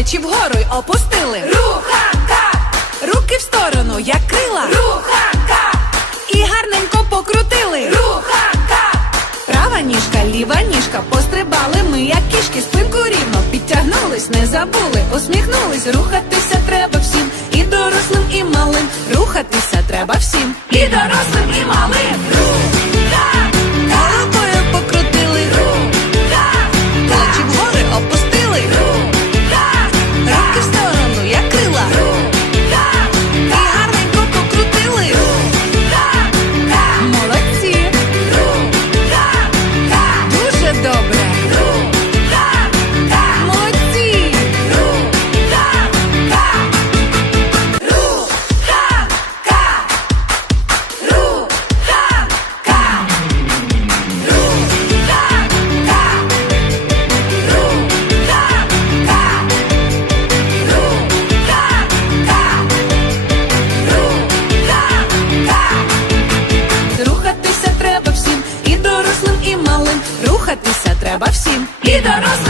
плечі вгору й опустили. Руханка, Руки в сторону, як крила. руханка, І гарненько покрутили. руханка, Права ніжка, ліва ніжка, пострибали ми, як кішки, спинку рівно підтягнулись, не забули, усміхнулись, рухатися треба всім, і дорослим, і малим, рухатися треба всім, і дорослим, і малим. Дорослим, і малим. Рухатися треба всім. і дорослим,